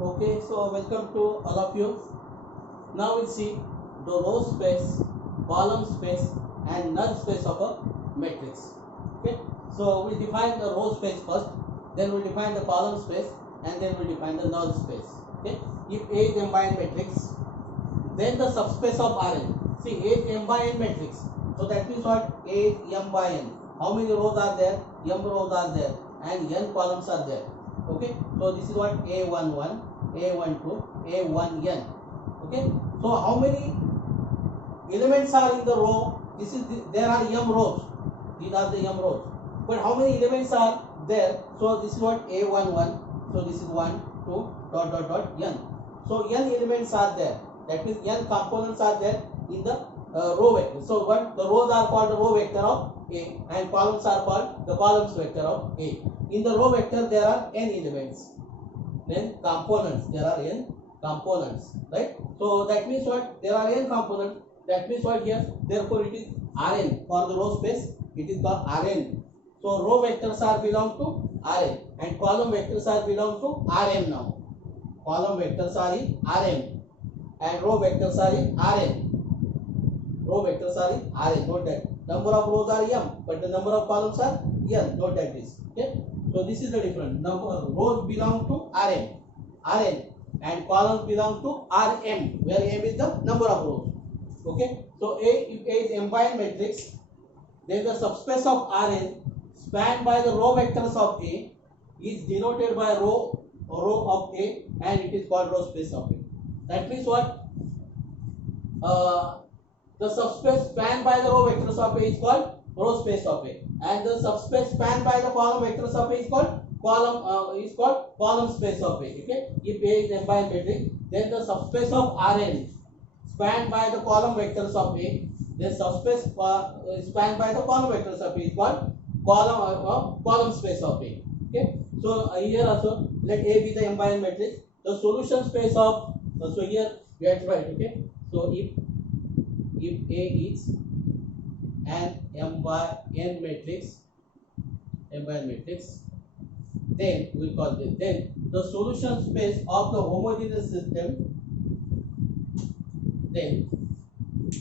Okay, so welcome to all of you. Now we'll see the row space, column space, and null space of a matrix. Okay, so we define the row space first, then we define the column space, and then we define the null space. Okay, if A is m by n matrix, then the subspace of Rn. See, A is m by n matrix, so that means what? A is m by n. How many rows are there? M rows are there, and n columns are there. Okay, so this is what A11, A12, A1n. Okay, so how many elements are in the row? There are m rows. These are the m rows. But how many elements are there? So this is what A11. So this is 1, 2, dot dot dot n. So n elements are there. That means n components are there in the row vector. So what the rows are called the row vector of A, and columns are called the columns vector of A. In the row vector there are n elements. Then components, there are n components, right? So that means what? There are n components. That means what here? Therefore it is Rn for the row space. It is called Rn. So row vectors are belong to Rn, and column vectors are belong to Rm now. Column vectors are in Rm, and row vectors are in Rn. Row vectors are in Rn. Note that. Number of rows are m, but the number of columns are n. Note that this. Okay. So this is the difference. Number rows belong to Rn, and columns belong to Rm, where m is the number of rows. Okay. So if A is m by n matrix, then the subspace of Rn spanned by the row vectors of A is denoted by row of A, and it is called row space of A. That means what? The subspace spanned by the row vectors of A is called row space of A, and the subspace spanned by the column vectors of A is called column space of A. Okay, if A is m by n matrix, then the subspace of Rn spanned by the column vectors of A, then subspace spanned by the column vectors of A is called column space of A. Okay, so here also let A be the m by n matrix. The solution space of so here we have to write. Okay, so if A is an m by n matrix, then we call this. Then the solution space of the homogeneous system. Then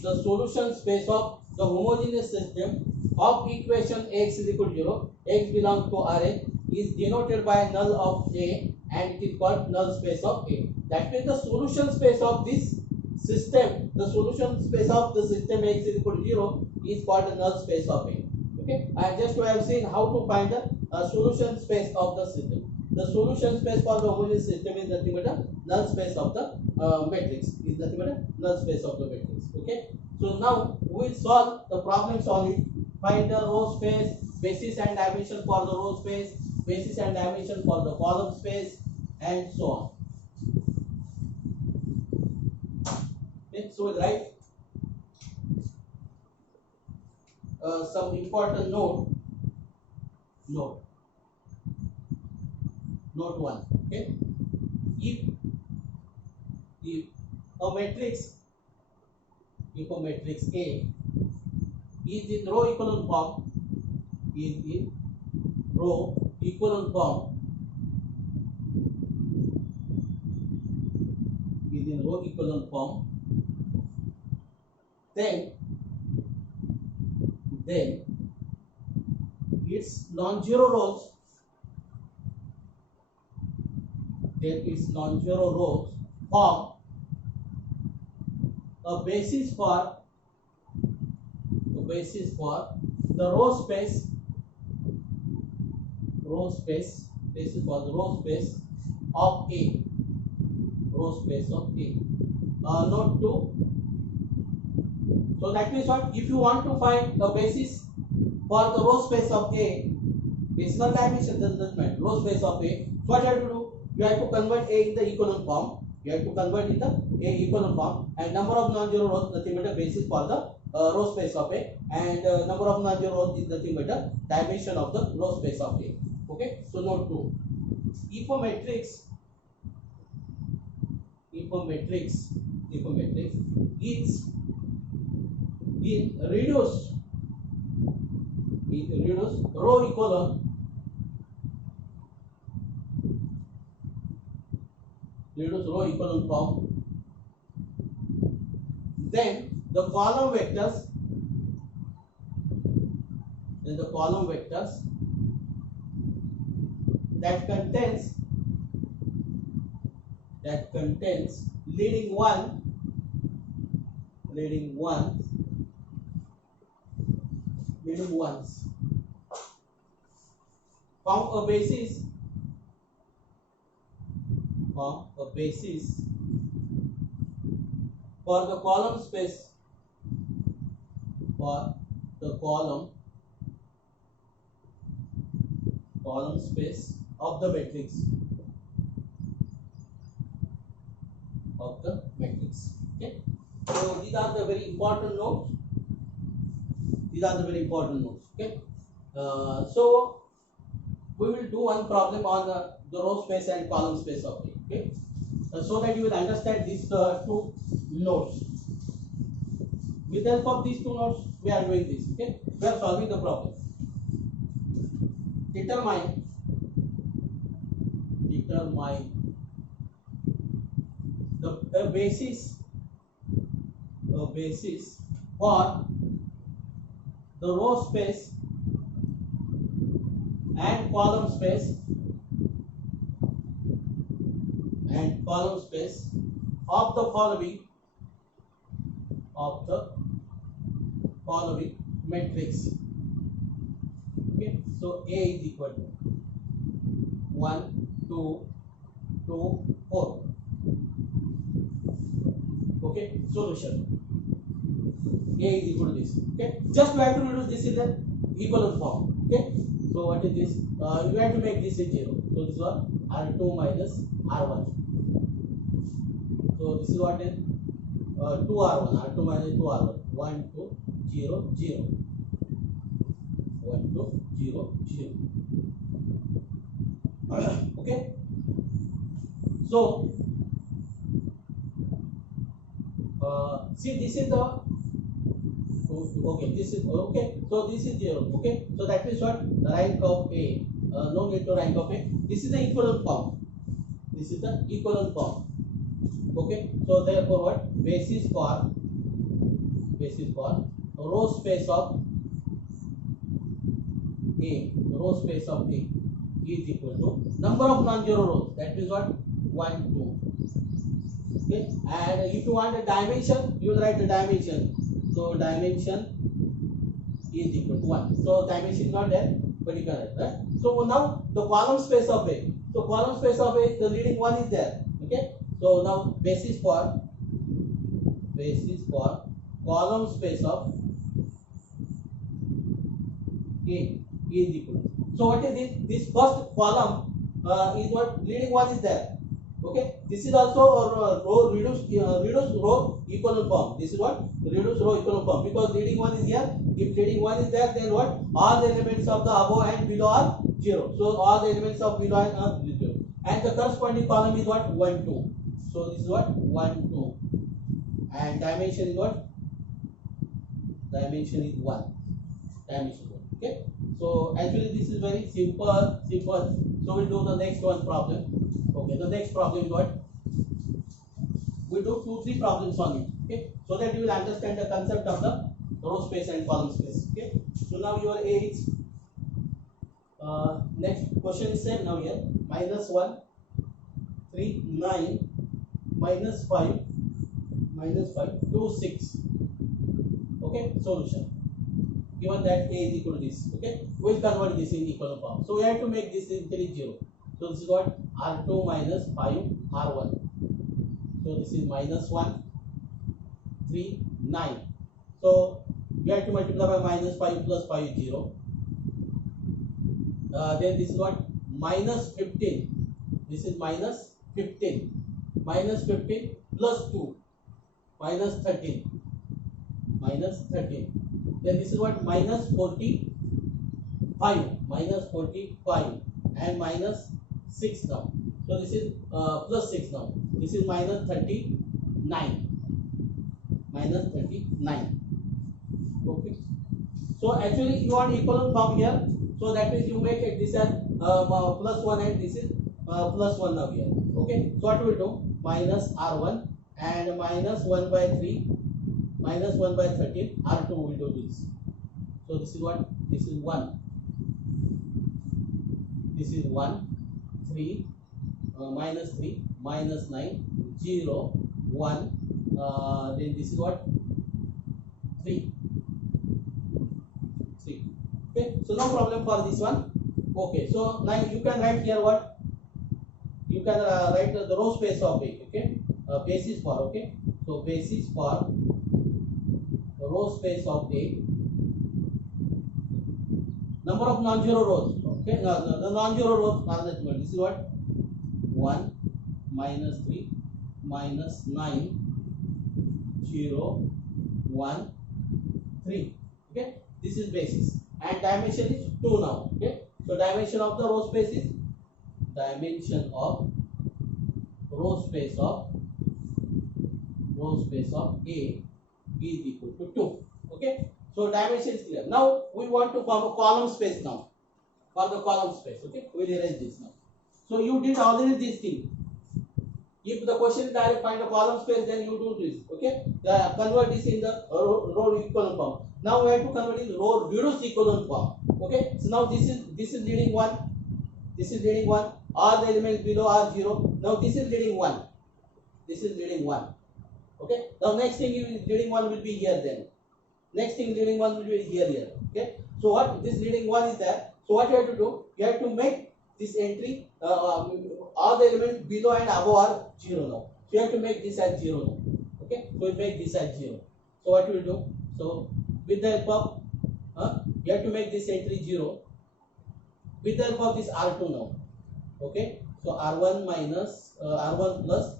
the solution space of the homogeneous system of equation x is equal to 0, x belongs to Rn, is denoted by null of A, and it is called null space of A. That means the solution space of this system, the solution space of the system x is equal to 0 is called the null space of A. Okay, I just have seen how to find the solution space of the system. The solution space for the homogeneous system is nothing but the null space of the matrix. Is nothing but the null space of the matrix. Okay, so now we will solve the problems on it. Find the row space, basis and dimension for the row space, basis and dimension for the column space, and so on. Okay, so we'll write some important note 1. Okay, if a matrix A is in row echelon form, then its non-zero rows form a basis for the row space of A. Note 2. So that means what? If you want to find a basis for the row space of A, basis or dimension doesn't matter. Row space of A. So what you have to do? You have to convert A in the echelon form. And number of non-zero rows nothing but a basis for the row space of A, and number of non-zero rows is nothing but a dimension of the row space of A. Okay, so note 2. If a matrix is in reduced row echelon reduced row echelon form. Then the column vectors, that contains leading ones form a basis for the column space of the matrix Okay, so these are the very important notes. Okay, so we will do one problem on the row space and column space of it. Okay, so that you will understand these two notes. With the help of these two notes, we are doing this. Okay, we are solving the problem. Determine the basis for the row space and column space of the following matrix. Okay, so A is equal to 1, 2, 2, 4. Okay, solution A is equal to this. Okay, just we have to reduce this in the equivalent form. Okay, so what is this? You have to make this is 0. So this one R2 minus R1. So this is what is 2R1, R2 minus 2R1. 1, 2, 0, 0. 1, 2, 0, 0. Okay, so see, this is the okay. This is okay. So this is 0. Okay, so that means what? The rank of A. No need to rank of A. This is the equivalent form. Okay, so therefore what? Basis for row space of A is equal to number of non-zero rows. That means what? 1, 2. Okay, and if you want a dimension, you will write the dimension. So dimension is equal to 1. So dimension is not there, but you can write, right? So now the column space of A. So column space of A, the leading one is there. Okay. So now basis for column space of A is equal to. So what is this? This first column is what? Leading one is there. Okay, this is also row reduced row equivalent form. This is what? Reduced row equivalent form, because leading one is here. If leading one is there, then what? All the elements of the above and below are 0. So all the elements of below and are 0. And the corresponding column is what? 1, 2. So this is what? 1, 2. And dimension is what? Dimension is 1. Okay. So actually this is very simple. So we'll do the next one problem. Okay, the next problem is what? We do 2-3 problems on it. Okay, so that you will understand the concept of the row space and column space. Okay, so now your A is next question is same now here. -1, 3, 9, -5, 2, 6. Okay, solution. Given that A is equal to this, okay, we'll convert this in equal form. So we have to make this in 0. So this is what? R2 minus 5 R1. So this is -1, 3, 9. So we have to multiply by -5 plus 5 is 0. Then this is what? -15. This is -15. -15 plus 2. -13. -13. Then this is what? -45. And -6 now. So this is plus 6 now. This is -39. Okay. So actually you want equivalent form here. So that means you make it this as +1 and this is +1 now here. Okay. So what we will do? minus R1 and minus 1 by 3 minus 1 by 13 R2 will do this. So this is what? This is 1. This is 1, 3, minus 3, minus 9, 0, 1. Then this is what? 3. 3. Okay, so no problem for this one. Okay, so now you can write here what? You can write the row space of A. Okay, basis for. Okay, so basis for row space of A. Number of non-zero rows. Okay, the non-zero rows are the this is what? 1, minus 3, minus 9, 0, 1, 3. Okay, this is basis and dimension is 2 now. Okay, so dimension of the row space is dimension of row space of A is equal to 2. Okay, so dimension is clear. Now we want to form a column space now. For the column space, okay, we'll erase this now. So you did already this thing. If the question is direct find a column space, then you do this. Okay, convert this in the row equivalent form. Now we have to convert in row reduced equivalent form. Okay, so now this is leading 1. This is leading 1. All the elements below are 0. Now this is leading 1. This is leading 1. Okay, now next thing leading 1 will be here then. Next thing leading 1 will be here. Okay, so what this leading 1 is there. So what you have to do? You have to make this entry, all the elements below and above are 0 now. So you have to make this as 0 now. Okay, so we make this as 0. So what you will do? So with the help of, you have to make this entry 0. With the help of this R2 now. Okay, so R1 minus R1 plus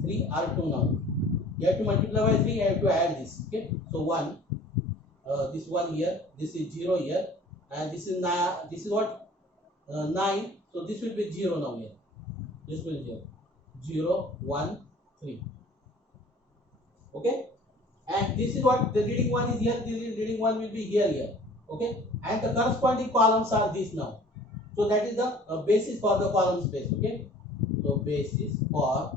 3 R2 now. You have to multiply by 3. You have to add this. Okay, so 1. This 1 here. This is 0 here. And this is what? 9. So this will be 0 now here. This will be 0. 0, 1, 3. Okay. And this is what? The leading one is here. The leading one will be here. Okay. And the corresponding columns are this now. So that is the basis for the column space. Okay. So basis for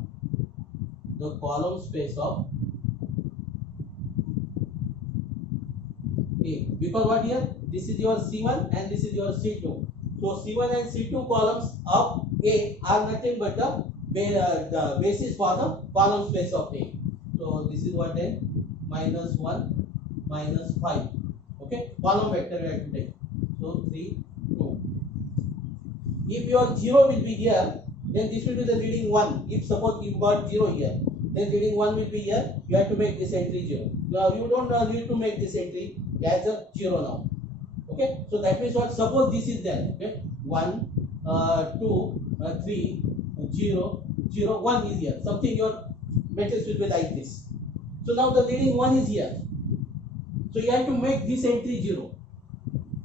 the column space of A. Because what here? This is your C1 and this is your C2. So C1 and C2 columns of A are nothing but the basis for the column space of A. So this is what then? Minus 1, minus 5. Okay, column vector we have to take. So 3, 2. If your 0 will be here, then this will be the leading 1. If suppose you got 0 here, then leading 1 will be here. You have to make this entry 0. Now you don't need to make this entry as a 0 now. Okay, so that means what? Suppose this is there. Okay, 1, 2, 3, 0, 0, 1 is here. Something your matrix will be like this. So now the leading 1 is here. So you have to make this entry 0.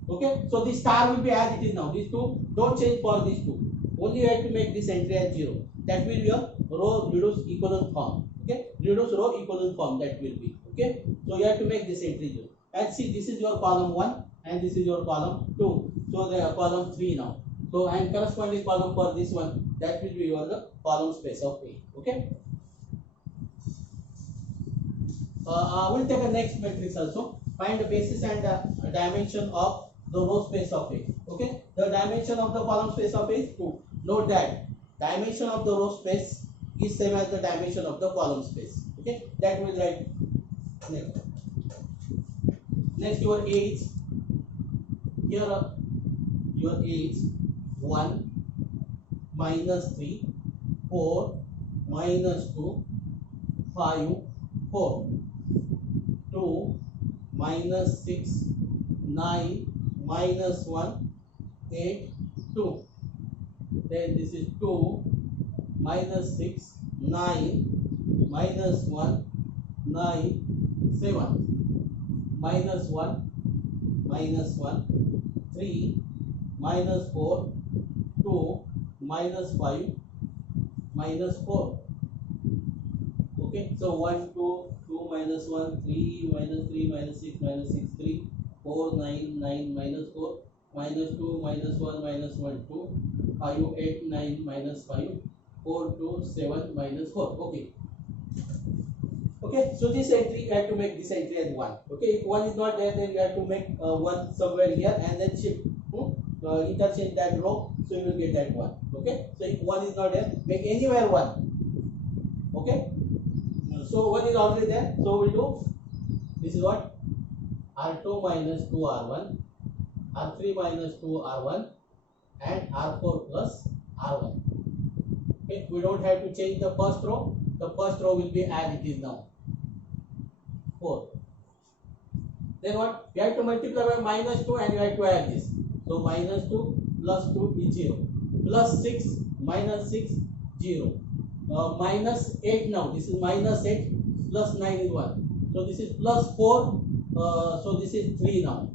Okay, so this star will be as it is now. These two don't change for these two. Only you have to make this entry as 0. That will be your row reduced equivalent form. Okay, reduced row equivalent form that will be. Okay, so you have to make this entry 0. And see, this is your column 1 and this is your column 2. So they are column 3 now. So and corresponding column for this one, that will be your the column space of A. Okay. We'll take a next matrix also. Find the basis and dimension of the row space of A. Okay. The dimension of the column space of A is 2. Note that dimension of the row space is same as the dimension of the column space. Okay. That will write next. Next your A is here. Your A is 1 minus 3 4 minus 2 5 4 2 minus 6 9 minus 1 8 2. Then this is 2 minus 6 9 minus 1 9 7 minus 1 minus 1 3 minus 4 2 minus 5 minus 4. Okay, so 1 2 2 minus 1 3 minus 3 minus 6 minus 6 3 4 9 9 minus 4 minus 2 minus 1 minus 1 2 5 8 9 minus 5 4 to 7 minus 4. Okay. Okay, so this entry you have to make this entry as 1. Okay, if 1 is not there, then you have to make 1 somewhere here and then shift, interchange that row, so you will get that 1. Okay, so if 1 is not there, make anywhere 1. Okay, so 1 is already there, so we'll do this is what R2 minus 2 R1, R3 minus 2 R1, and R4 plus R1. Okay, we don't have to change the first row. The first row will be as it is now, 4. Then what? You have to multiply by minus 2 and you have to add this. So minus 2 plus 2 is 0. Plus 6 minus 6, 0. Minus 8 now. This is minus 8 plus 9 is 1. So this is plus 4. So this is 3 now.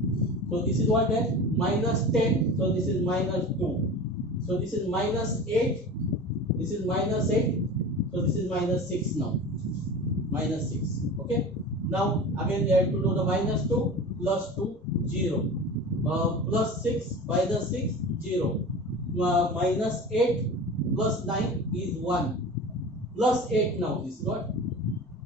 So this is what then? Minus 10. So this is minus 2. So this is minus 8. This is minus 8. So this is minus 6 now. Minus 6. Okay. Now again we have to do the minus 2 plus 2, 0. Plus 6 minus 6, 0. Minus 8 plus 9 is 1. Plus 8 now. This is what?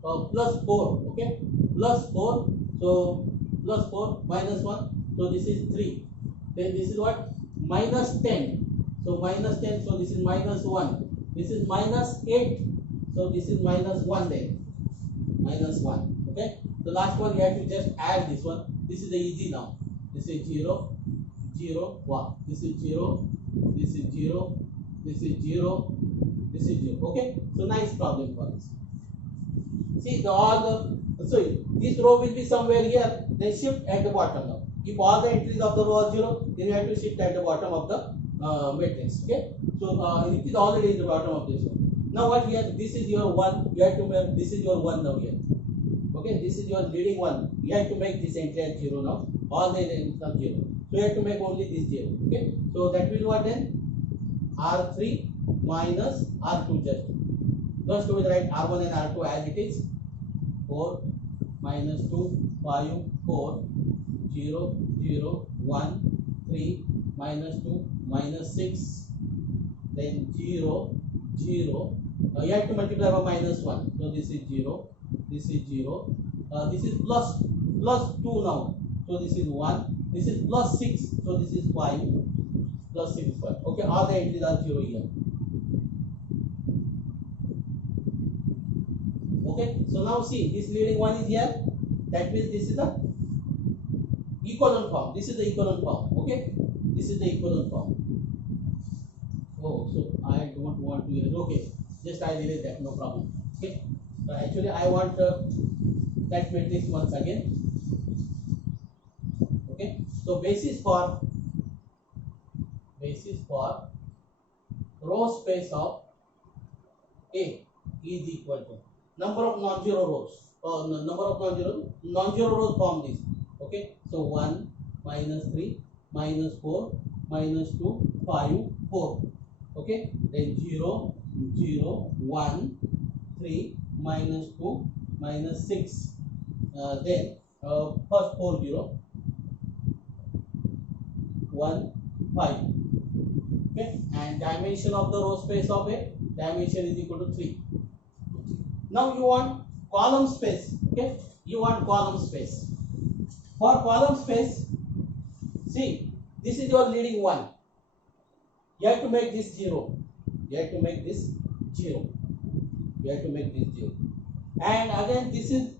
Plus 4. Okay. Plus 4. So plus 4 minus 1. So this is 3. Then this is what? Minus 10. So minus 10. So this is minus 1. This is minus 8. So this is minus 1 then. Minus 1. Okay. The last one you have to just add this one. This is the easy now. This is 0, 0, 1. This is 0. This is 0. This is 0. This is 0. Okay. So nice problem for this. See this row will be somewhere here. Then shift at the bottom now. If all the entries of the row are 0, then you have to shift at the bottom of the matrix. Okay. So it is already in the bottom of this one. Now what here? This is your 1. You have to make this is your 1 now here. Okay. This is your leading 1. You have to make this entry at 0 now. All the entries are 0. So you have to make only this 0. Okay. So that will what then? R3 minus R2 just. Just we will write R1 and R2 as it is. 4 minus 2, 5, 4, 0, 0, 1, 3, minus 2, minus 6, then 0, 0. You have to multiply by minus 1. So this is 0, this is 0. This is plus 2 now. So this is 1. This is plus 6. So this is 5. Plus 6 is 5. Okay, all the entries are 0 here. Okay, so now see, this leading 1 is here. That means this is the equivalent form. This is the equivalent form. Okay, this is the equivalent form. Oh, so I don't want to erase. Okay, just I erase that, no problem. Okay, but actually I want that matrix once again. Okay, so basis for row space of A is equal to number of non-zero rows, or number of non-zero rows form this. Okay, so 1 minus 3 minus 4 minus 2 5 4. Okay, then 0 0 1 3 minus 2 minus 6. Then first 4 0 1 5. Okay, and dimension of the row space of A, dimension is equal to 3. Now you want column space. Okay, you want column space. For column space, see, this is your leading 1. You have to make this 0. You have to make this 0. You have to make this 0. And again, this is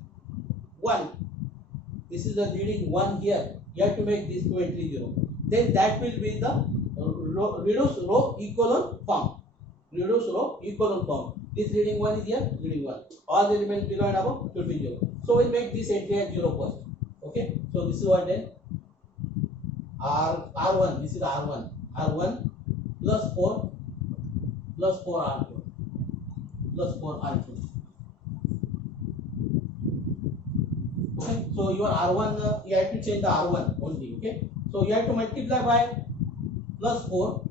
1. This is the leading 1 here. You have to make this 2 entry 0. Then that will be the reduced row equivalent form. Reduced row equivalent form. This leading 1 is here, leading 1. All the elements below and above should be 0. So we'll make this entry at 0 first. Okay. So this is what then? R1. This is R1. R1 plus 4 R2 plus 4 R2. Okay. So your R1 you have to change the R1 only. Okay. So you have to multiply by plus 4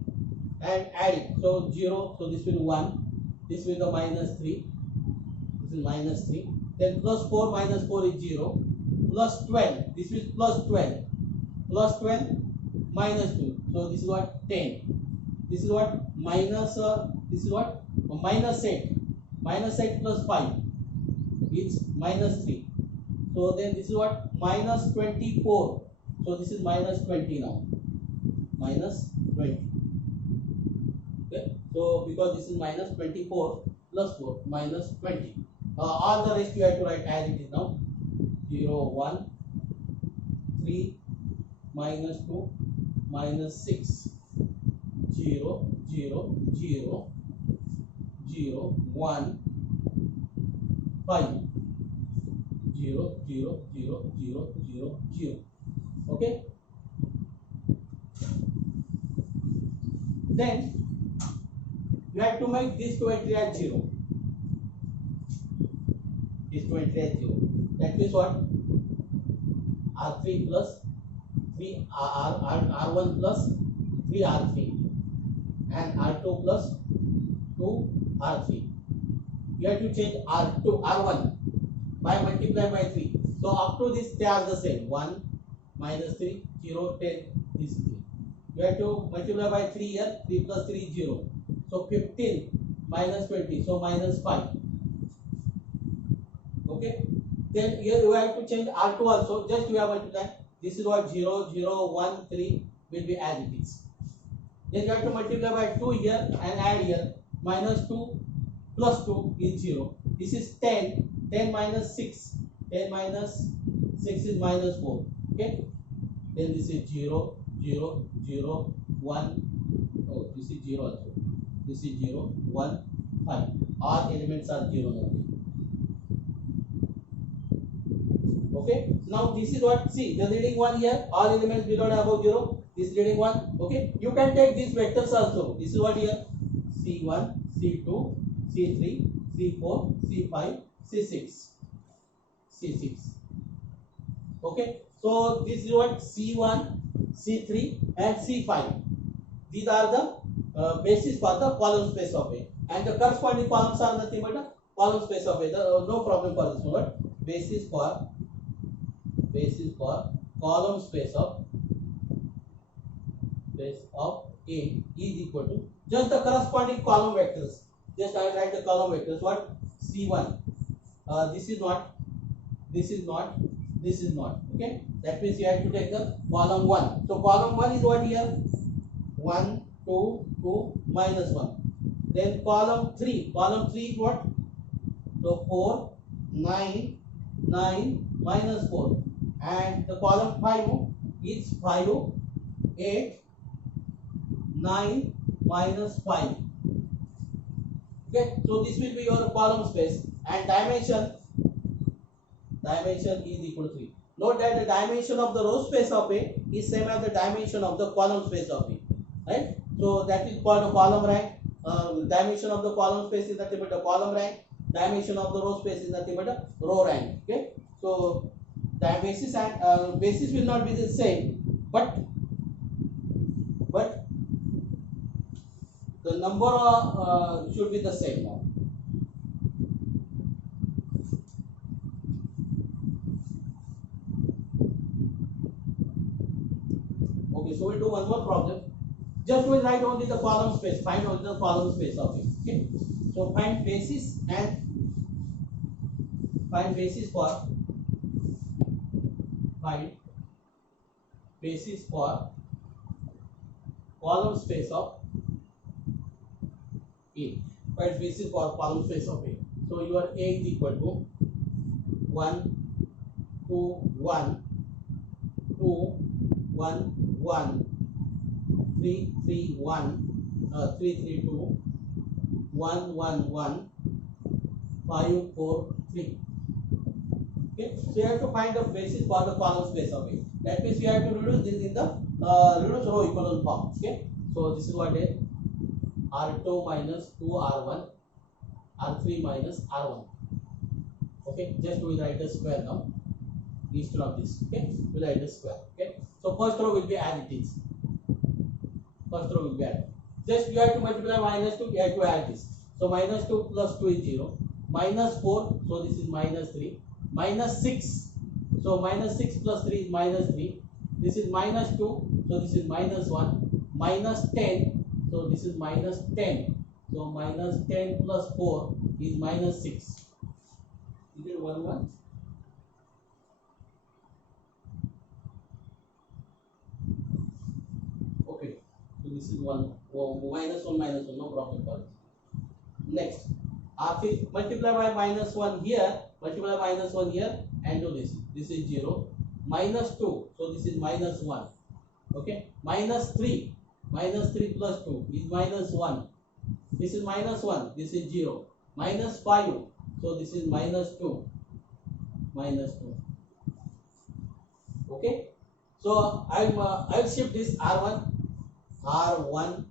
and add it. So 0. So this will be 1. This will be the minus 3. This is minus 3. Then plus 4 minus 4 is 0. Plus 12. This is plus 12. Plus 12 minus 2. So this is what? 10. This is what? Minus, this is what? minus 8. Minus 8 plus 5 is minus 3. So then this is what? Minus 24. So this is minus 20 now. Minus 20. Okay. So because this is minus 24 plus 4, minus 20. All the rest you have to write as it is now. 0, 1, 3, minus 2, minus 6, 0, 0, 0, 0, 1, 5, 0, 0, 0, 0, 0, 0. Okay. Then you have to make this to entry as 0. This to entry as 0. That means what? R3 plus 3 R1 plus 3 R3 and R2 plus 2 R3. You have to change R2 R1 by multiply by 3. So up to this they are the same. 1 minus 3 0 10 this 3. You have to multiply by 3 here. 3 plus 3 0. So 15 minus 20. So minus 5. Okay. Then here you have to change R2 also. Just you have multiply. This is what 0 0 1 3 will be as it is. Then you have to multiply by 2 here and add here. Minus 2 plus 2 is 0. This is 10. 10 minus 6. 10 minus 6 is minus 4. Okay. Then this is 0 0 0 1. Oh, this is 0 also. This is 0 1 5. All elements are 0 now. Okay. Now this is what, see the leading one here. All elements below and above 0. This leading one. Okay. You can take these vectors also. This is what here. C1, C2, C3, C4, C5, C6. C6. Okay. So this is what C1, C3 and C5. These are the basis for the column space of A. And the corresponding columns are nothing but the column space of A. No problem for this one. Basis for column space of A is equal to just the corresponding column vectors. Just I will write the column vectors. What? C1. This is not. This is not. This is not. Okay. That means you have to take the column 1. So column 1 is what here? 1, 2, 2, minus 1. Then column 3. Column 3 is what? So 4, 9, 9, minus 4. And the column 5 is 5, 8, 9, minus 5. Okay. So this will be your column space. And dimension is equal to 3. Note that the dimension of the row space of A is same as the dimension of the column space of A. Right? So that is called a column rank. Dimension of the column space is nothing but a column rank. Dimension of the row space is nothing but a row rank. Okay? So the basis and basis will not be the same, but the number should be the same now. Okay, so we'll do one more problem. Just we'll write only the column space. Find only the column space of it. Okay. So find basis for column space of A. Find basis for column space of A. So your A is equal to 1, 2, 1, 2, 1, 1, 3, 3, 1, 3, 3, 2, 1, 1, 1, 5, 4, 3. Okay, so you have to find the basis for the column space of it. That means you have to reduce this in the reduce row equivalent form. Okay, so this is what is R2 minus 2 R1, R3 minus R1. Okay, just we will write the square now instead of this. Okay, we will write the square. Okay, so first row will be as it is. First row will be added. Just you have to multiply minus 2, you have to add this. So minus 2 plus 2 is 0. Minus 4, so this is minus 3. Minus 6, so minus 6 plus 3 is minus 3. This is minus 2, so this is minus 1. Minus 10, so this is minus 10. So minus 10 plus 4 is minus 6. Is it 1 1? Okay. So this is 1. Oh, minus 1 minus 1. No problem for it. Next. After multiply by minus 1 here. Multiply minus 1 here. And do this. This is 0. Minus 2. So this is minus 1. Okay. Minus 3. Minus 3 plus 2 is minus 1. This is minus 1. This is 0. Minus 5. So this is minus 2. Minus 2. Okay. So I'll shift this R1, R1,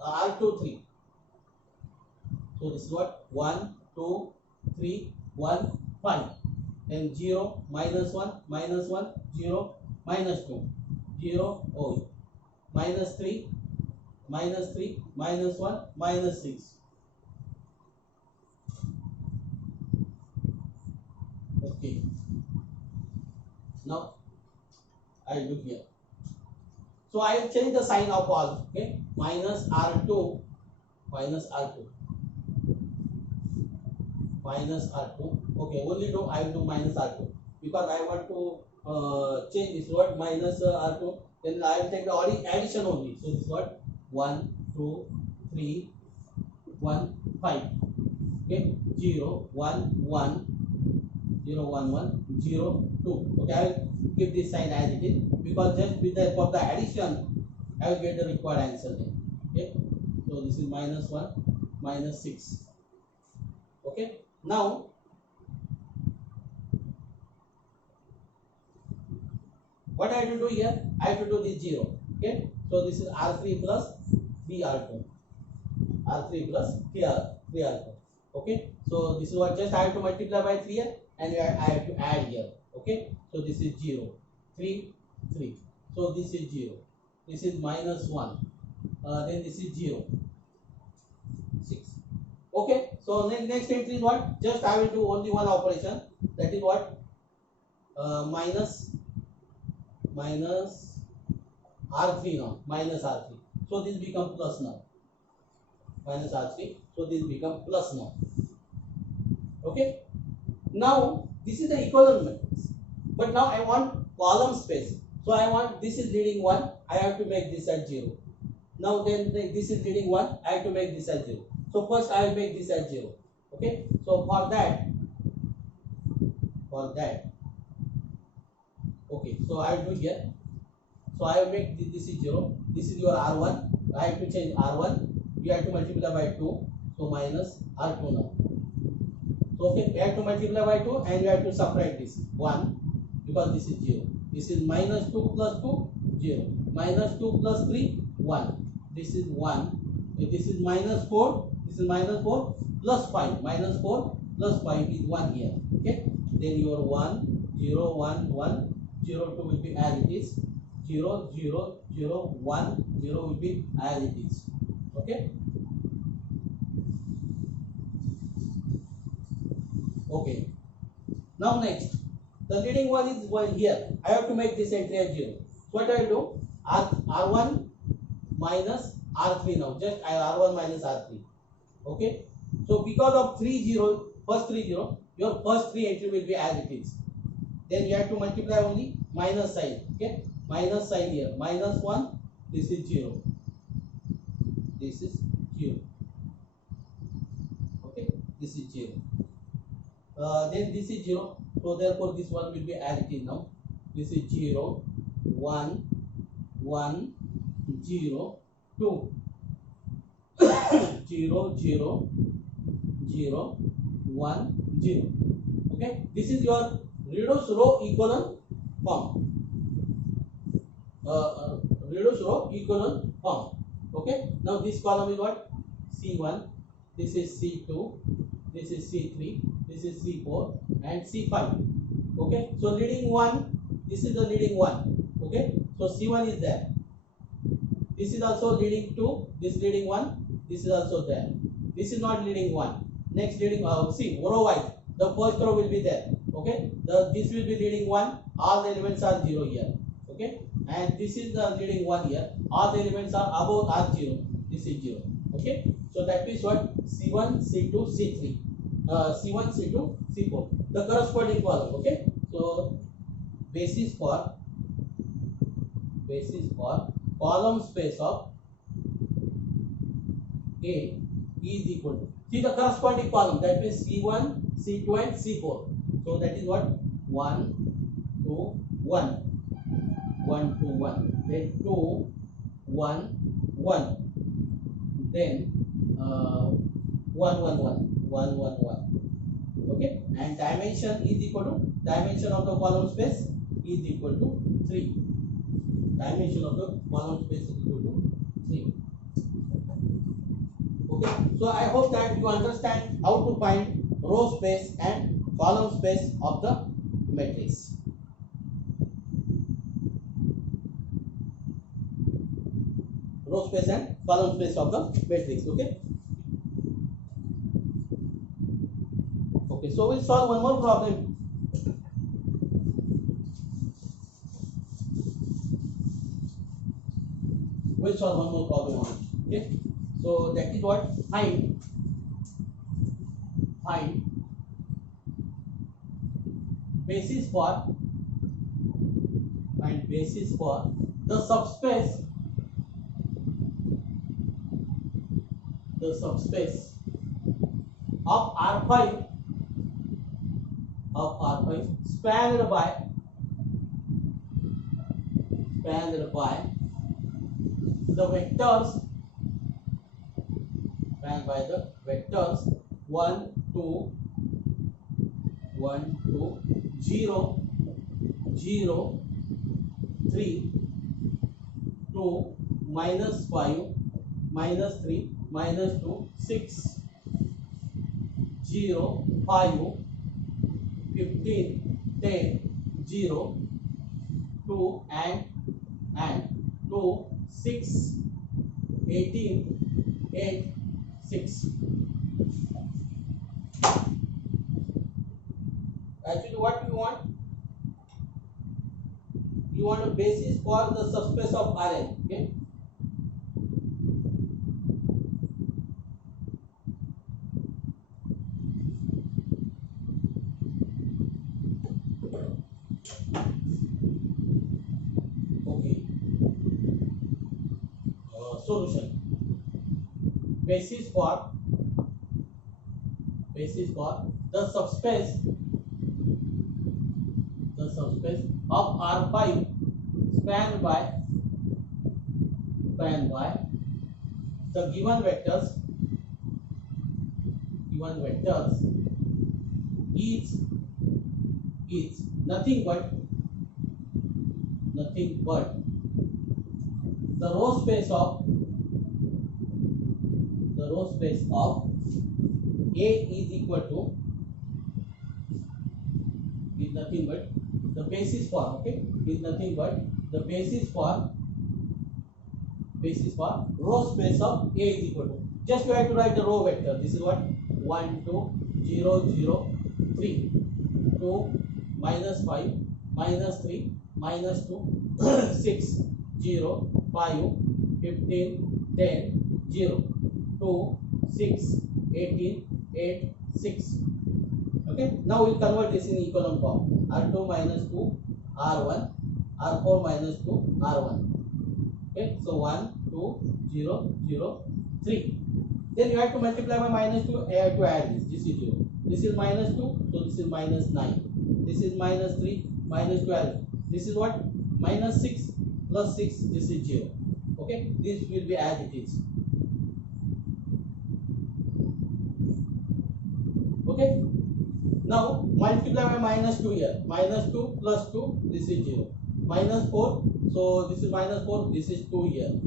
R2, 3. So this is what? 1, 2, 3, 1, 5. Then 0, minus 1, 0, minus 2, 0, oh, minus 3, minus 1, minus 6. Okay. Now I will do here. So I will change the sign of all. Okay. Minus R2, minus R2. Minus R2. Okay, only do I will do minus R2 because I want to change this word minus R2. Then I will take the addition only. So this word 1, 2, 3, 1, 5. Okay, 0, 1, 1, 0, 1, 1, 0, 2. Okay, I will keep this sign as it is because just with the help of the addition, I will get the required answer there. Okay, so this is minus 1, minus 6. Okay, now what I have to do here? I have to do this 0. Okay, so this is R3 plus 3R2. R3 plus 3R2. Okay, so this is what just I have to multiply by 3 here and I have to add here. Okay, so this is 0, 3, 3. So this is 0. This is minus 1. Then this is 0, 6. Okay, so next entry is what? Just I will do only one operation. That is what? Minus R3 now. Minus R3. So this become plus now. Minus R3. So this become plus now. Okay. Now this is the equivalent matrix. But now I want column space. So I want this is leading 1. I have to make this at 0. Now then this is leading 1. I have to make this at 0. So first I will make this at 0. Okay. So for that. Okay. So I will do here. So I will make this is 0. This is your R1. I have to change R1. You have to multiply by 2. So minus R2 now. So okay, you have to multiply by 2 and you have to subtract this 1 because this is 0. This is minus 2 plus 2, 0. Minus 2 plus 3, 1. This is 1. This is minus 4. This is minus 4 plus 5. Minus 4 plus 5 is 1 here. Okay. Then your 1, 0, 1, 1, 0, 2 will be as it is. 0, 0, 0, 1, 0 will be as it is. Okay. Okay. Now next, the leading one is here. I have to make this entry as 0. So what I will do? R1 minus R3 now. Just R1 minus R3. Okay. So because of 3 0, first 3 0, your first 3 entry will be as it is. Then you have to multiply only minus sign. Okay. Minus sign here. Minus 1. This is 0. This is 0. Okay. This is 0. Then this is 0. So therefore this one will be as it is now. This is 0, 1, 1, 0, 2. 0, 0, 0, 1, 0. Okay. This is your reduced row equivalent form. Reduced row equivalent form. Okay. Now this column is what? C1. This is C2. This is C3. This is C4 and C5. Okay. So leading 1. This is the leading 1. Okay. So C1 is there. This is also leading 2. This leading 1. This is also there. This is not leading 1. Next leading see row wise. The first row will be there. Okay. This will be leading 1. All the elements are 0 here. Okay. And this is the leading 1 here. All the elements are above are 0. This is 0. Okay. So that means what? C1, C2, C3. C1, C2, C4. The corresponding column. Okay. So basis for column space of A is equal to, see the corresponding column, that means C1, C2 and C4. So that is what? 1, 2, 1, 1, 2, 1, then 2, 1, 1, then 1, 1, 1, 1, 1, 1. Okay, and dimension is equal to, dimension of the column space is equal to 3. Dimension of the column space is equal to 3. Okay, so I hope that you understand how to find row space and column space of the matrix. Row space and column space of the matrix. Okay. Okay, so we'll solve one more problem. We'll solve one more problem on it. Okay. So that is what? Find basis for the subspace of R5 spanned by the vectors 1, 2, 0, 0, 3, 2, -5, -3, -2, 6, 0, 5, 15, 10, 0, 2 and 2, 6, 18, 8, 6. Actually, what you want? You want a basis for the subspace of Rn. Okay. Okay. Solution. Basis for the subspace of R5 spanned by the given vectors is nothing but the row space of A is equal to, is nothing but the basis for, okay, is nothing but the basis for row space of A is equal to, just you have to write the row vector. This is what? 1, 2, 0, 0, 3, 2, -5, -3, -2, 6, 0, 5, 15, 10, 0, 2, 6, 18, 8, 6. Okay, now we'll convert this in equivalent form. R2 minus 2, R1, R4 minus 2, R1. Okay, so 1, 2, 0, 0, 3. Then you have to multiply by minus 2 to add this. This is 0. This is minus 2, so this is minus 9. This is minus 3, minus 12. This is what? Minus 6 plus 6, this is 0. Okay, this will be as it is. Okay, now multiply by minus 2 here. Minus 2 plus 2, this is 0. Minus 4, so this is minus 4, this is 2 here.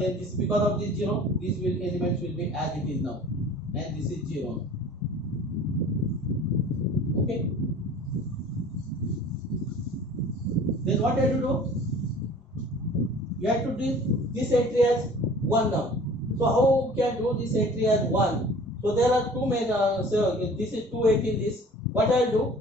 Then this, because of this 0, these elements will be as it is now, and this is 0. Okay, then what you have to do? You have to do this entry as 1 now. So how can do this entry as 1? So there are two methods. So this is 218. This, what I will do?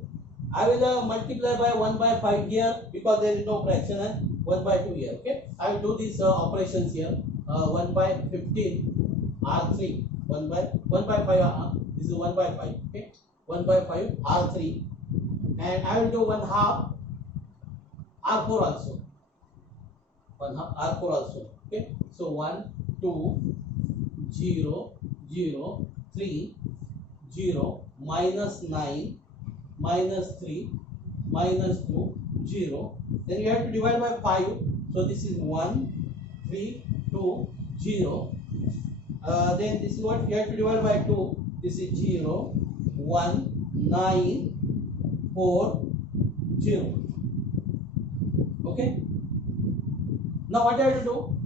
I will multiply by 1 by 5 here, because there is no fraction, and 1 by 2 here. Okay, I will do these operations here. 1 by 15, R3 1 by 5 this is 1 by 5, okay, 1 by 5 R3, and I will do 1/2 R4 also, 1/2 R4 also, okay. So 1 2 0 0 3 0 minus 9 minus 3 minus 2 0, then you have to divide by 5, so this is 1 3 2 0, then this is what you have to divide by 2, this is 0 1 9 4 0, okay. Now what I have to do,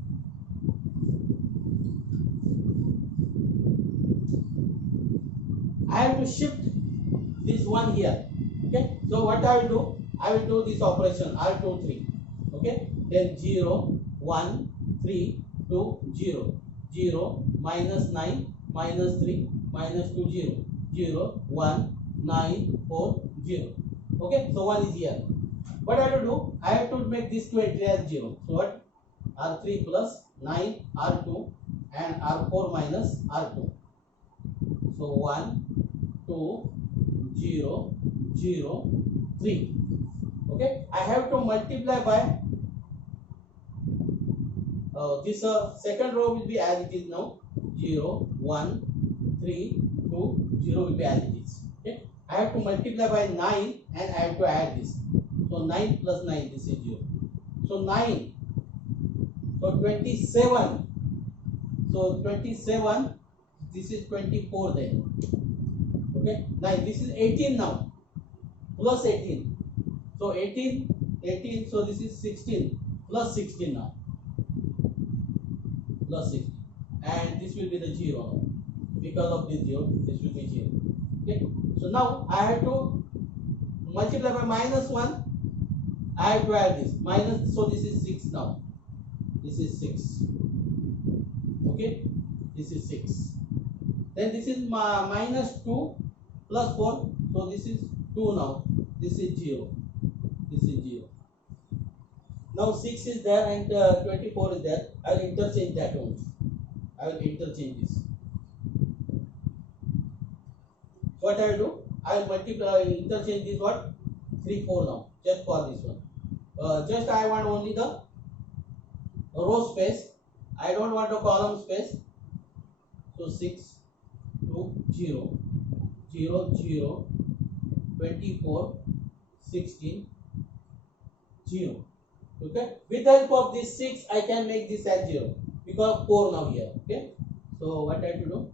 I have to shift this one here, okay. So what I will do, I will do this operation R2 3, okay, then 0 1 3 2 0 0 minus 9 minus 3 minus 2 0 0 1 9 4 0, okay. So 1 is here. What I have to do, I have to make this two entry as 0. So what, R3 plus 9 R2 and R4 minus R2. So 1 2 0 0 3, okay. I have to multiply by this second row will be as it is now, 0 1 3 2 0 will be as it is, okay. I have to multiply by 9 and I have to add this, so 9 plus 9 this is 0, so 9, so 27, so 27 this is 24 then, okay. 9 this is 18 now, plus 18, so 18 18, so this is 16 plus 16 now, plus 16, and this will be the 0 because of this 0, this will be 0, okay. So now I have to multiply by minus 1, I have to add this minus, so this is 6 now, this is 6, okay, this is 6, then this is minus 2 plus 4, so this is 2 now, this is 0, this is 0. Now 6 is there and 24 is there, I will interchange that one, I will interchange this. What I will do, I will multiply, interchange this what, 3 4 now, just for this one, just I want only the row space, I don't want a column space, so 6 2 0 0 0 24 16 0, okay. With the help of this 6 I can make this as 0 because 4 now here, okay. So what I have to do,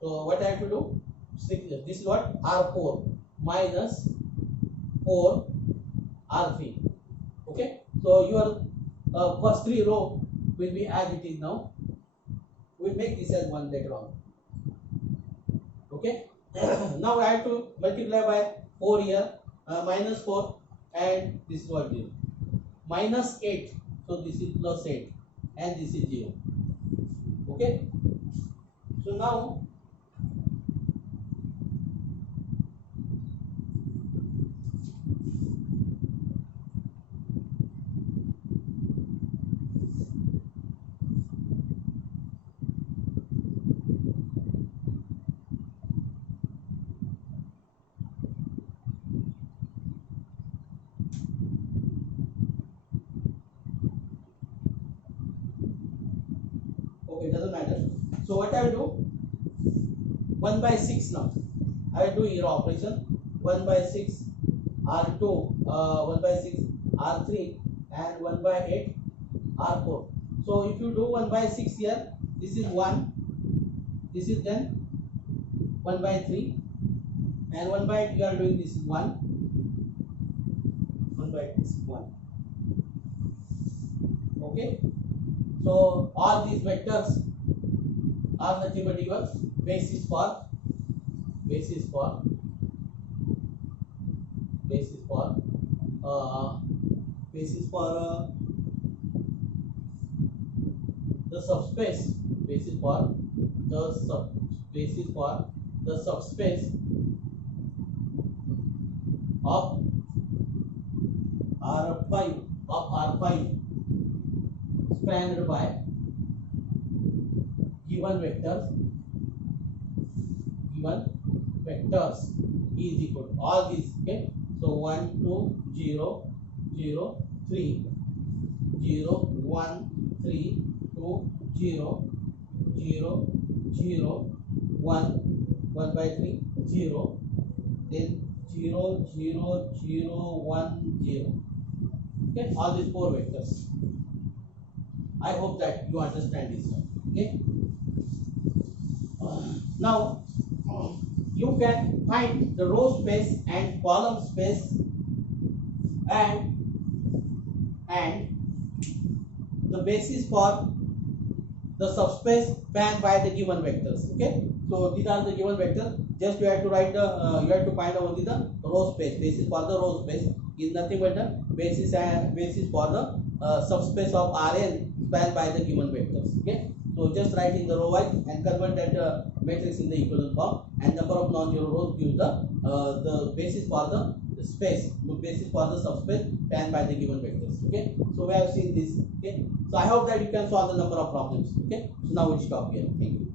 so what I have to do, 6, this is what, R4 minus 4 R3, okay. So your first 3 row will be as it is now, we'll make this as 1 later on, okay. Now I have to multiply by 4 here, minus 4, and this is what 0, minus 8, so this is plus 8, and this is 0, okay. So now okay, doesn't matter. So what I will do, 1 by 6 now, I will do here operation, 1 by 6 R2, 1 by 6 R3 and 1 by 8 R4. So if you do 1 by 6 here, this is 1, this is then 1 by 3, and 1 by 8 you are doing this is 1, 1 by 8 is 1, okay. So all these vectors are nothing but your basis for the subspace, basis for the subspace of R5 spanned by given vectors is equal to all these. Okay, so 1 2 0 0 3 0 1 3 2 0 0 0 1 1 by 3 0, then 0 0 0 1 0. Okay, all these four vectors. I hope that you understand this one. Okay, now you can find the row space and column space and the basis for the subspace spanned by the given vectors. Okay, so these are the given vectors. Just you have to write the you have to find only the row space. Basis for the row space is nothing but the basis for the subspace of Rn spanned by the given vectors. Okay, so just write in the row wise and convert that matrix in the equivalent form, and number of non-zero rows gives the basis for the space, basis for the subspace spanned by the given vectors. Okay, so we have seen this. Okay, so I hope that you can solve the number of problems. Okay, so now we'll stop here. Thank you.